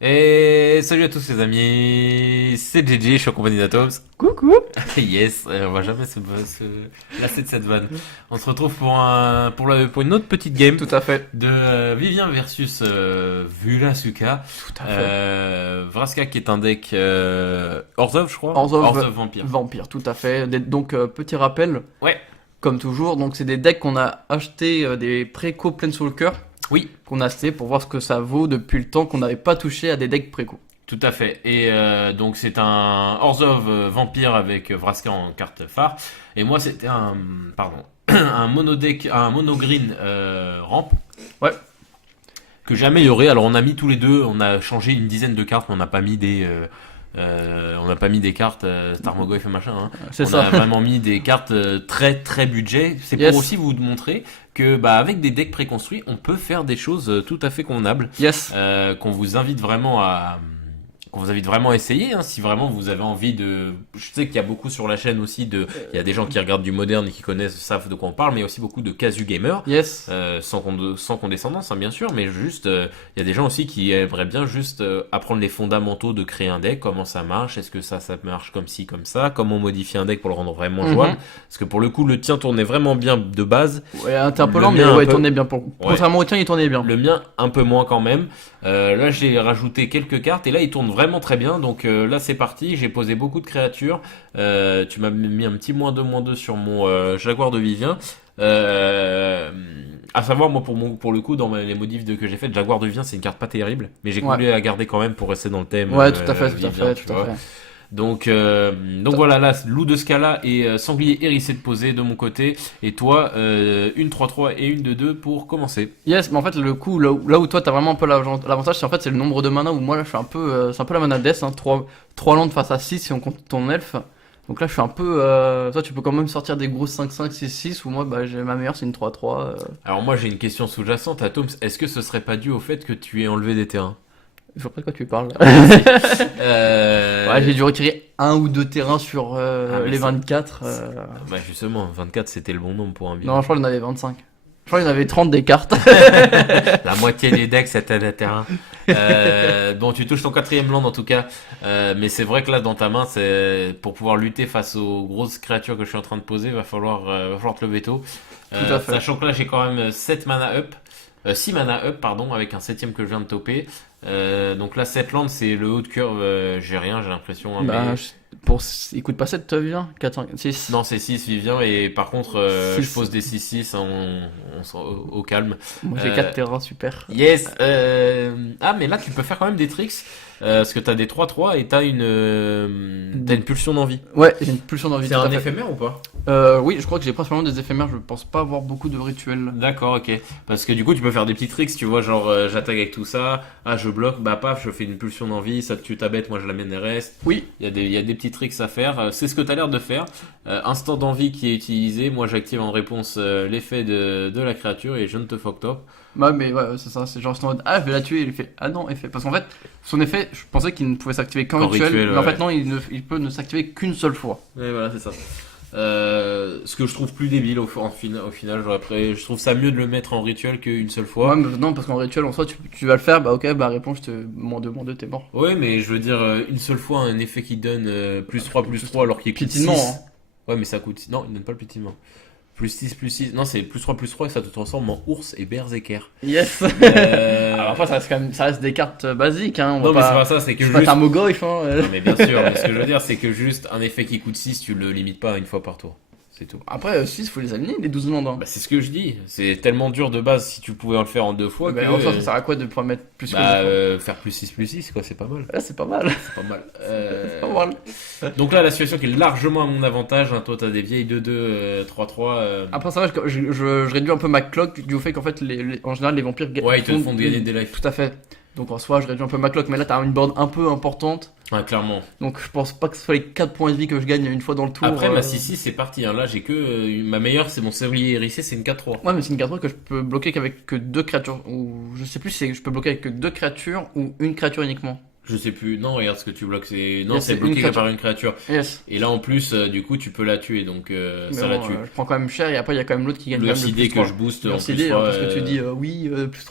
Et salut à tous les amis, c'est JJ, je suis en compagnie d'Atoms. Coucou. Yes, on va jamais se lasser de cette vanne. On se retrouve pour une autre petite game Tout à fait. de Vivien versus Vulasuka. Tout à fait. Vraska qui est un deck Orzhov je crois. Orzhov Vampire. Vampire, tout à fait. Donc, petit rappel, Ouais, comme toujours, donc c'est des decks qu'on a acheté des préco Planeswalker, oui, qu'on a acheté pour voir ce que ça vaut depuis le temps qu'on n'avait pas touché à des decks préco. tout à fait. Et donc c'est un Orzhov Vampire avec Vraska en carte phare. Et moi c'était pardon, un mono deck, un mono green ramp. Ouais. Que j'ai amélioré. Alors on a mis tous les deux, on a changé une dizaine de cartes, mais on n'a pas mis des cartes Tarmogoyf et machin. Hein. C'est On ça. a vraiment mis des cartes très très budget. C'est Yes. pour aussi vous montrer que bah avec des decks préconstruits, on peut faire des choses tout à fait convenables. Yes. Qu'on vous invite vraiment à essayer, hein, si vraiment vous avez envie de. Je sais qu'il y a beaucoup sur la chaîne aussi il y a des gens qui regardent du moderne et qui connaissent, savent de quoi on parle, mais aussi beaucoup de casu gamers. Yes. Sans condescendance, hein, bien sûr, mais juste, il y a des gens aussi qui aimeraient bien juste apprendre les fondamentaux de créer un deck, comment ça marche, est-ce que ça marche comme ci, comme ça, comment modifier un deck pour le rendre vraiment jouable. Mhm. Parce que pour le coup, le tien tournait vraiment bien de base, Ouais, interpellant, Le mais mien, un ouais, il peu. tournait bien. Contrairement au tien, il tournait bien. le mien un peu moins quand même. Là, j'ai rajouté quelques cartes et là, il tourne vraiment très bien. Donc là, c'est parti. J'ai posé beaucoup de créatures. Tu m'as mis un petit -2/-2 sur mon Jaguar de Vivien. À savoir, moi, pour le coup, dans les modifs que j'ai fait, Jaguar de Vivien, c'est une carte pas terrible, mais j'ai Ouais. voulu la garder quand même pour rester dans le thème. Ouais, tout à fait, tout à Vivien, fait, tu tout à vois. fait. Donc voilà, là, loup de Scala et sanglier hérissé de posé de mon côté. Et toi, une 3-3 et une 2-2 pour commencer. Yes, mais en fait, le coup, là où toi t'as vraiment un peu l'avantage, c'est en fait c'est le nombre de mana où moi là je suis un peu. C'est un peu la mana death, hein, 3 landes face à 6 si on compte ton elfe. Donc là je suis un peu. Toi tu peux quand même sortir des grosses 5-5, 6-6, ou moi bah, j'ai ma meilleure c'est une 3-3. Alors moi, j'ai une question sous-jacente à Toms. Est-ce que ce serait pas dû au fait que tu aies enlevé des terrains? Je vois pas de quoi tu parles. euh... Ouais, j'ai dû retirer un ou deux terrains sur mais les c'est- 24. Bah justement, 24 c'était le bon nombre pour un Non, bilan. je crois qu'il y en avait 25. Je crois qu'il y en avait 30 des cartes. La moitié des decks c'était des terrains. Bon, tu touches ton quatrième land en tout cas. Mais c'est vrai que là dans ta main, c'est pour pouvoir lutter face aux grosses créatures que je suis en train de poser, va falloir te lever tôt. Tout à fait. Sachant que là j'ai quand même 7 mana up. 6 mana up, pardon, avec un septième que je viens de toper. Donc là, 7 landes, c'est le haut de curve. J'ai rien, j'ai l'impression. Hein, Bah, mais... il coûte pas 7 bien 4, 5, 6. Non, c'est 6 Vivien. Et par contre, je Six. pose des 6-6 au calme. Moi j'ai Euh, 4 terrains, super. Yes. Ah, mais là, tu peux faire quand même des tricks. Parce que t'as des 3-3 et t'as une pulsion d'envie. Ouais, j'ai une pulsion d'envie. C'est tout à un fait. éphémère ou pas? Oui, je crois que j'ai principalement des éphémères, je pense pas avoir beaucoup de rituels. D'accord, ok. Parce que du coup, tu peux faire des petits tricks, tu vois, genre j'attaque avec tout ça, ah je bloque, bah paf, je fais une pulsion d'envie, ça te tue ta bête, moi je l'amène et reste. Oui, Il y a des petits tricks à faire. C'est ce que tu as l'air de faire. Instant d'envie qui est utilisé. Moi, j'active en réponse l'effet de la créature et je ne te fuck top. bah, mais ouais, c'est ça, c'est genre, c'est en mode, ah, je vais la tuer, il fait, ah non, effet. Parce qu'en fait, son effet, je pensais qu'il ne pouvait s'activer qu'en Qu'en rituel, rituel, mais en ouais. fait, non, il peut ne s'activer qu'une seule fois. Ouais, voilà, c'est ça. Ce que je trouve plus débile au final, je trouve ça mieux de le mettre en rituel qu'une seule fois. Ouais, mais non, parce qu'en rituel, en soi, tu vas le faire, bah ok, bah réponds, je te. -2, t'es mort. Ouais, mais je veux dire, une seule fois, un effet qui donne +3/+3 alors qu'il coûte 6. Piétinement, hein. Ouais, mais ça coûte. Non, il donne pas le piétinement. +6/+6. Non, c'est +3/+3 et ça te transforme en ours et berserker. Yes! Alors après, ça reste quand même, ça reste des cartes basiques, hein. On va Non, mais c'est pas. pas ça, c'est que C'est pas juste. Tarmogoyf, hein. Non, mais bien sûr, mais ce que je veux dire, c'est que juste un effet qui coûte 6, tu le limites pas à une fois par tour. C'est tout. Après, 6, faut les aligner, les 12 landes, hein. Bah, c'est ce que je dis. C'est tellement dur de base si tu pouvais en le faire en 2 fois Ouais, que. mais en soi, ça sert à quoi de pouvoir mettre plus que Bah, 2 fois? faire +6/+6, quoi, c'est pas mal. Ouais, c'est pas mal. C'est pas mal. C'est pas mal. Donc là, la situation qui est largement à mon avantage. Hein, toi, t'as des vieilles 2-2, 3-3. Après ça va, je réduis un peu ma clock du fait qu'en fait, en général, les vampires Ouais, ils te font gagner des lives. Tout à fait. Donc en soi, je réduis un peu ma clock, mais là, t'as une board un peu importante. Ouais, clairement. Donc je pense pas que ce soit les 4 points de vie que je gagne une fois dans le tour. Après, ma 6-6, c'est parti. Hein. Là, j'ai que. Ma meilleure, c'est mon sanglier hérissé, c'est une 4-3. Ouais, mais c'est une carte que je peux bloquer qu'avec que 2 créatures. Ou je sais plus si je peux bloquer avec que 2 créatures ou une créature uniquement. Je sais plus. Non, regarde ce que tu bloques. Non, Yes, c'est c'est bloqué une qu'à créature. par une créature. Yes. Et là, en plus, du coup, tu peux la tuer. Donc, Mais ça la bon, tue. je prends quand même cher et après il y a quand même l'autre qui gagne quand même le L'URCD plus que 3. je booste en Merci plus idée, 3. parce que tu dis oui,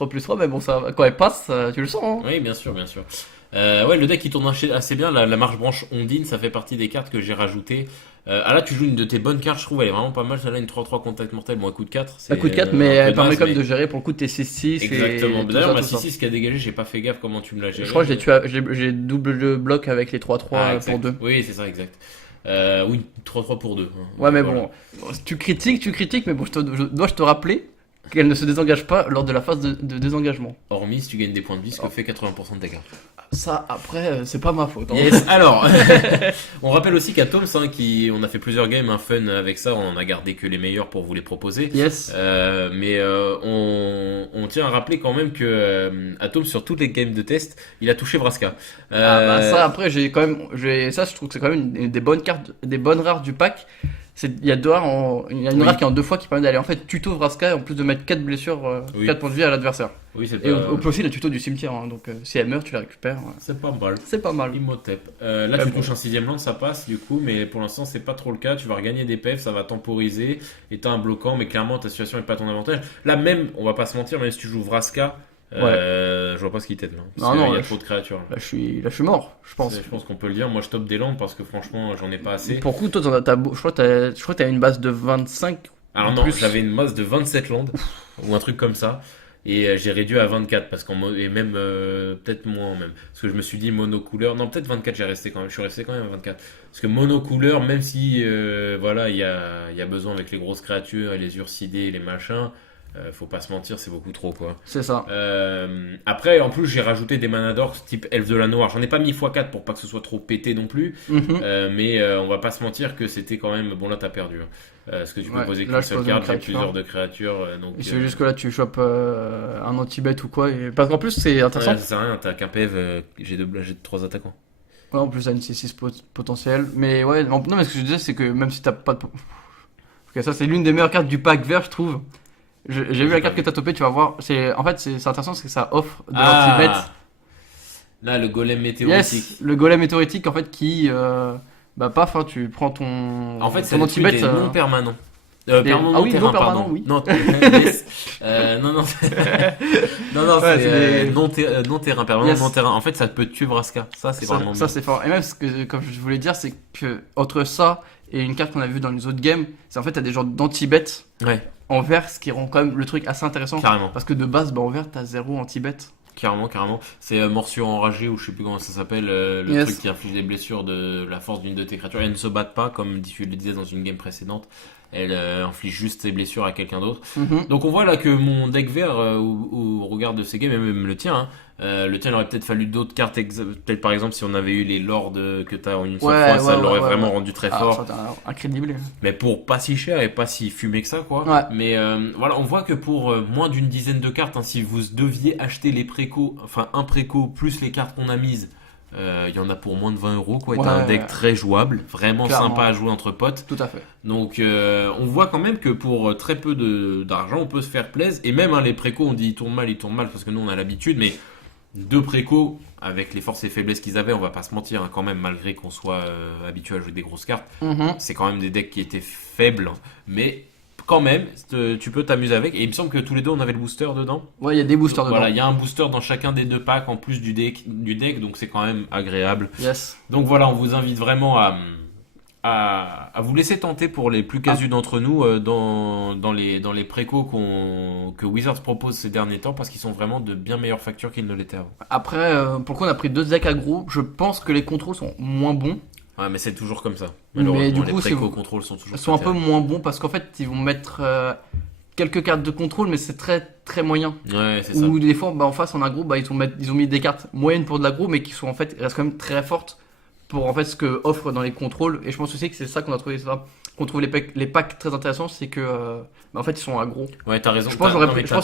plus 3, mais bon, ça, quand elle passe, tu le sens. Hein. Oui, bien sûr, bien sûr. Ouais, le deck il tourne assez bien. La marche branche Ondine, ça fait partie des cartes que j'ai rajoutées. Ah là, tu joues une de tes bonnes cartes, je trouve, elle est vraiment pas mal. Celle-là, une 3-3 contact mortel. Bon, elle coûte 4. Un coup de 4, mais elle permet quand même de gérer pour le coup tes 6-6 Exactement. et tout D'ailleurs, ça, ma tout ça. 6-6 qui a dégagé, j'ai pas fait gaffe comment tu me l'as géré. Je crois que j'ai double de bloc avec les 3-3 Ah, pour exact. 2. Oui, c'est ça, exact. Oui, 3-3 pour 2. Ouais, mais Voilà. bon, tu critiques, mais bon, dois-je te rappeler qu'elle ne se désengage pas lors de la phase de désengagement. Hormis si tu gagnes des points de vie, ce que fait 80% de tes cartes. Ça, après, c'est pas ma faute. Hein. Yes, alors, on rappelle aussi qu'à Toms, on a fait plusieurs games, un fun avec ça, on en a gardé que les meilleurs pour vous les proposer. Yes. Mais on tient à rappeler quand même que Atom sur toutes les games de test, il a touché Vraska. Ah, bah ça, après, ça, je trouve que c'est quand même des bonnes cartes, des bonnes rares du pack. Il y a il y a une Oui. rare qui est en 2 fois qui permet d'aller en fait tuto Vraska en plus de mettre 4 blessures, Oui. 4 points de vie à l'adversaire. Oui, c'est Et pas, on peut aussi le tuto du cimetière, hein, donc si elle meurt, tu la récupères. c'est pas mal. C'est pas mal. Imhotep. Là, Ah tu bon. touches un 6ème land, ça passe du coup, mais pour l'instant, c'est pas trop le cas. Tu vas regagner des PF, ça va temporiser, et t'as un bloquant, mais clairement, ta situation est pas à ton avantage. Là, même, on va pas se mentir, même si tu joues Vraska, je vois pas ce qui t'aide là. Parce Non, non, qu'il y a là, trop de créatures. Là, je suis mort, je pense. Je pense qu'on peut le dire. Moi, je top des landes parce que franchement, j'en ai pas assez. Pour coup, toi, je crois que t'as une base de 25. Alors en non, plus. j'avais une masse de 27 landes ou un truc comme ça. Et j'ai réduit à 24 parce et même peut-être moins même. Parce que je me suis dit monocouleur. Non, peut-être 24 j'ai resté quand même. Je suis resté quand même à 24. Parce que monocouleur, même si voilà, il y a besoin avec les grosses créatures et les ursidés et les machins, faut pas se mentir, c'est beaucoup trop quoi. C'est ça. Après, en plus, j'ai rajouté des manadors type Elfe de la Noire. J'en ai pas mis x4 pour pas que ce soit trop pété non plus. Mhm. Mais on va pas se mentir que c'était quand même. Bon, là, t'as perdu. Hein. Parce que tu peux Ouais, poser là, qu'une je seule pose une carte, j'ai créature. plusieurs de créatures. Donc, Et c'est juste que là, tu chopes un anti-bet ou quoi. Parce qu'en plus, c'est intéressant. ça sert à rien, t'as qu'un PV, j'ai 3 attaquants. Ouais, en plus, t'as une 6-6 potentielle. Mais ouais, non, mais ce que je disais, c'est que même si t'as pas de. Ok, ça, c'est l'une des meilleures cartes du pack vert, je trouve. J'ai vu la carte que t'as topée, tu vas voir. En fait, c'est intéressant, c'est que ça offre de l'anti-bet. Là, le golem météoritique. Yes, le golem météoritique, en fait, qui. Bah, paf, hein, tu prends ton. En fait, ton c'est le truc anti-bet. des non permanents. Ah oui, terrain, non permanent, pardon. oui. Non, yes. Non, non, non, Ouais, c'est c'est des- non terrain permanent, Yes. non terrain. En fait, ça peut tuer Vraska. Ça, c'est vraiment Ça bien. c'est fort. Et même ce que, comme je voulais dire, c'est que entre ça et une carte qu'on a vue dans les autres games, c'est en fait t'as des genres d'anti-bet Ouais, en vert, ce qui rend quand même le truc assez intéressant. carrément. Parce que de base, bah, en vert, t'as 0 anti-bet. Carrément. C'est morsure enragée ou je sais plus comment ça s'appelle, le Yes. truc qui inflige des blessures de la force d'une de tes créatures. Elles ne se battent pas, comme tu le disais dans une game précédente. Elle inflige juste ses blessures à quelqu'un d'autre. Mhm. Donc on voit là que mon deck vert, au regard de ces games, et même le tien, le tien il aurait peut-être fallu d'autres cartes. Peut-être par exemple si on avait eu les lords que tu as en une seule Ouais, fois, ça ouais, l'aurait ouais, vraiment ouais. rendu très Ah, fort. ça, t'as un crédible. Mais pour pas si cher et pas si fumé que ça, quoi. Ouais. Mais voilà, on voit que pour moins d'une dizaine de cartes, hein, si vous deviez acheter les précos, enfin un préco plus les cartes qu'on a mises, il y en a pour moins de 20 euros, quoi. Et t'as un Ouais. deck très jouable, vraiment Clairement. sympa à jouer entre potes. Tout à fait. Donc on voit quand même que pour très peu d'argent, on peut se faire plaisir. Et même les précos, on dit ils tournent mal parce que nous on a l'habitude, mais deux précos avec les forces et faiblesses qu'ils avaient, on va pas se mentir, hein, quand même, malgré qu'on soit habitué à jouer des grosses cartes, Mhm. c'est quand même des decks qui étaient faibles, hein. Mais quand même, tu peux t'amuser avec. Et il me semble que tous les deux on avait le booster dedans. Ouais, il y a des boosters dedans. Voilà, il y a un booster dans chacun des deux packs en plus du deck, donc c'est quand même agréable. Yes. Donc voilà, on vous invite vraiment à vous laisser tenter pour les plus casus d'entre nous dans les précos que Wizards propose ces derniers temps parce qu'ils sont vraiment de bien meilleures factures qu'ils ne l'étaient avant. Après, pour le coup, on a pris 2 decks aggro. Je pense que les contrôles sont moins bons. Ouais, mais c'est toujours comme ça. Mais Malheureusement, du les coup, précos contrôles sont toujours Ils sont un peu pétés. moins bons parce qu'en fait, ils vont mettre quelques cartes de contrôle, mais c'est très très moyen. Ouais, c'est ça. Ou des fois, bah, en face, en aggro, bah, ils ont mis des cartes moyennes pour de l'aggro, mais qui sont en fait, restent quand même très fortes pour en fait ce que offre dans les contrôles. Et je pense aussi que c'est ça qu'on a trouvé ça. Qu'on trouve les packs très intéressants, c'est que bah, en fait, ils sont aggro. Ouais, t'as raison. Je pense,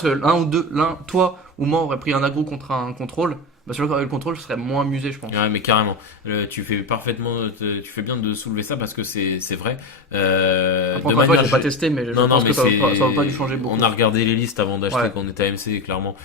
que l'un ou deux, toi ou moi aurait pris un aggro contre un contrôle. Bah, sur le contrôle, je serais moins amusé, je pense. Ouais, mais carrément. Tu fais parfaitement, tu fais bien de soulever ça parce que c'est vrai. Après, De encore une fois, manière j'ai pas gé- testé, mais je Non, non, pense mais que ça va pas dû changer beaucoup. on a regardé les listes avant d'acheter Ouais. quand on était à MC, clairement.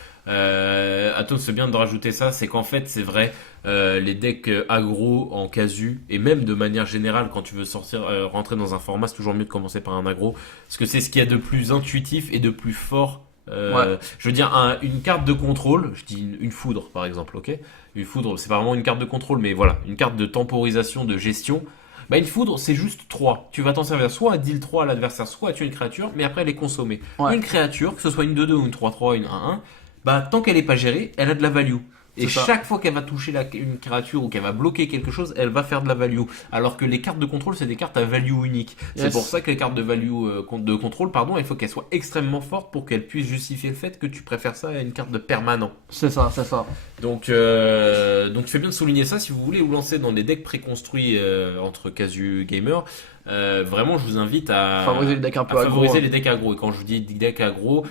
Atom, c'est bien de rajouter ça, c'est qu'en fait, c'est vrai, les decks aggro en casu, et même de manière générale, quand tu veux sortir, rentrer dans un format, c'est toujours mieux de commencer par un aggro, parce que c'est ce qu'il y a de plus intuitif et de plus fort. Ouais. Je veux dire, une carte de contrôle, je dis une foudre par exemple, ok? Une foudre, c'est pas vraiment une carte de contrôle, mais voilà, une carte de temporisation, de gestion. Bah, une foudre, c'est juste 3. Tu vas t'en servir soit à deal 3 à l'adversaire, soit à tuer une créature, mais après elle est consommée. Ouais. Une créature, que ce soit une 2-2 ou une 3-3, une 1-1, bah, tant qu'elle est pas gérée, elle a de la value. Et C'est ça. chaque fois qu'elle va toucher une créature ou qu'elle va bloquer quelque chose, elle va faire de la value. Alors que les cartes de contrôle, c'est des cartes à value unique. C'est Yes. pour ça que les cartes de value de contrôle, pardon, il faut qu'elles soient extrêmement fortes pour qu'elles puissent justifier le fait que tu préfères ça à une carte de permanent. C'est ça, c'est ça. Donc tu fais bien de souligner ça. Si vous voulez vous lancer dans des decks préconstruits entre casu gamers, vraiment je vous invite à Favoriser les decks un peu à aggro. favoriser les decks aggro. Et quand je vous dis deck aggro,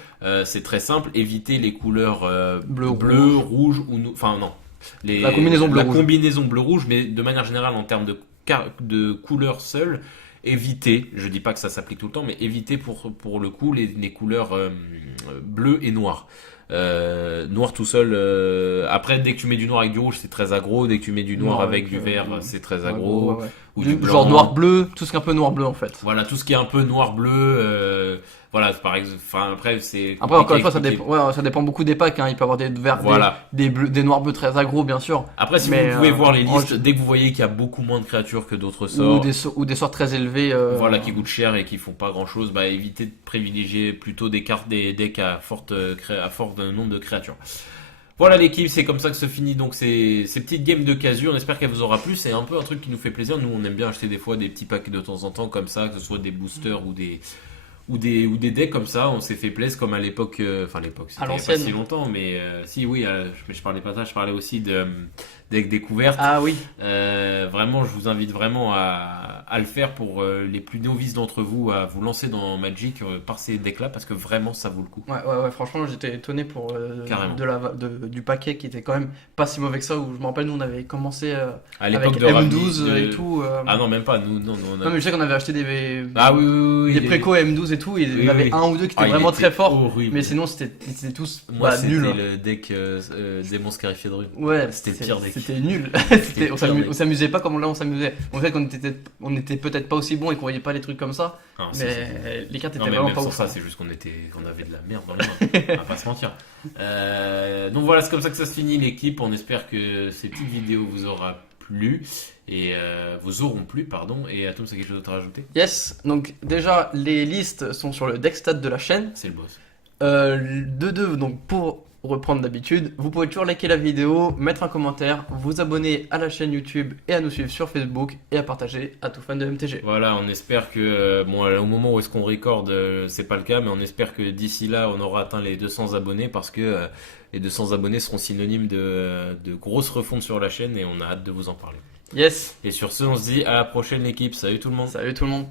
c'est très simple. Évitez les couleurs Bleu, rouge ou enfin non. La combinaison bleu-rouge. La combinaison bleu-rouge, mais de manière générale en termes de couleurs seules, évitez, je dis pas que ça s'applique tout le temps, mais évitez pour le coup les couleurs bleu et noir. Noir tout seul. Après, dès que tu mets du noir avec du rouge, c'est très aggro. Dès que tu mets du noir avec du vert, c'est très aggro. Ouais. Ou du blanc. Genre noir-bleu, tout ce qui est un peu noir-bleu en fait. Voilà, tout ce qui est un peu noir-bleu. Voilà, par exemple. Enfin, après, c'est. Après, encore une fois, compliqué à expliquer. ça dépend beaucoup des packs. Hein. Il peut y avoir des verts, Voilà. des bleus, des noirs-bleus très aggro, bien sûr. Après, si Mais, vous pouvez voir les en- listes, dès que vous voyez qu'il y a beaucoup moins de créatures que d'autres sorts, Ou des sorts très élevés. voilà, qui coûtent cher et qui font pas grand chose, bah évitez de privilégier plutôt des cartes, des decks à à fort nombre de créatures. Voilà l'équipe, c'est comme ça que se finit donc ces petites games de casu. On espère qu'elle vous aura plu. C'est un peu un truc qui nous fait plaisir. Nous, on aime bien acheter des fois des petits packs de temps en temps comme ça, que ce soit des boosters ou des decks comme ça. On s'est fait plaisir comme à l'époque, enfin l'époque, c'était À il y a l'ancienne. pas si longtemps, mais si oui, je parlais pas de ça, je parlais aussi de decks découvertes. Ah oui. Vraiment, je vous invite vraiment à le faire pour les plus novices d'entre vous, à vous lancer dans Magic par ces decks-là, parce que vraiment, ça vaut le coup. Ouais, franchement, j'étais étonné pour Carrément. du paquet qui était quand même pas si mauvais que ça. Où je me rappelle, nous on avait commencé À avec l'époque de M12 Ravni, et tout. Ah non, même pas. Nous, non, on a... Non, mais je sais qu'on avait acheté Ah oui, oui, oui, des les- précos M12 et tout. Et il y Oui, en avait oui. un ou deux qui étaient Ah, il vraiment était très forts. horrible. Mais sinon, c'était tous Moi, c'était nuls. le deck démon scarifié de rue. Ouais, C'était le pire deck. C'était nul. C'était le pire deck. On s'amusait pas comme là on s'amusait. En fait, on était peut-être pas aussi bon et qu'on voyait pas les trucs comme ça. Ah, Mais les cartes Non, étaient mais vraiment même pas sans ouf. ça, c'est juste qu'on avait de la merde dans les mains. On va pas se mentir. Donc voilà, c'est comme ça que ça se finit l'équipe. On espère que ces petites vidéos vous aura plu et vous auront plu, pardon. Et Atom, c'est quelque chose d'autre à rajouter? Yes, donc déjà les listes sont sur le deck stat de la chaîne. C'est le boss. De deux, donc pour reprendre d'habitude, vous pouvez toujours liker la vidéo, mettre un commentaire, vous abonner à la chaîne YouTube et à nous suivre sur Facebook et à partager à tout fan de MTG. Voilà, on espère que, bon, au moment où est-ce qu'on recorde, c'est pas le cas, mais on espère que d'ici là, on aura atteint les 200 abonnés parce que les 200 abonnés seront synonymes de grosses refontes sur la chaîne et on a hâte de vous en parler. Yes, Et sur ce, on se dit à la prochaine l'équipe. Salut tout le monde. salut tout le monde.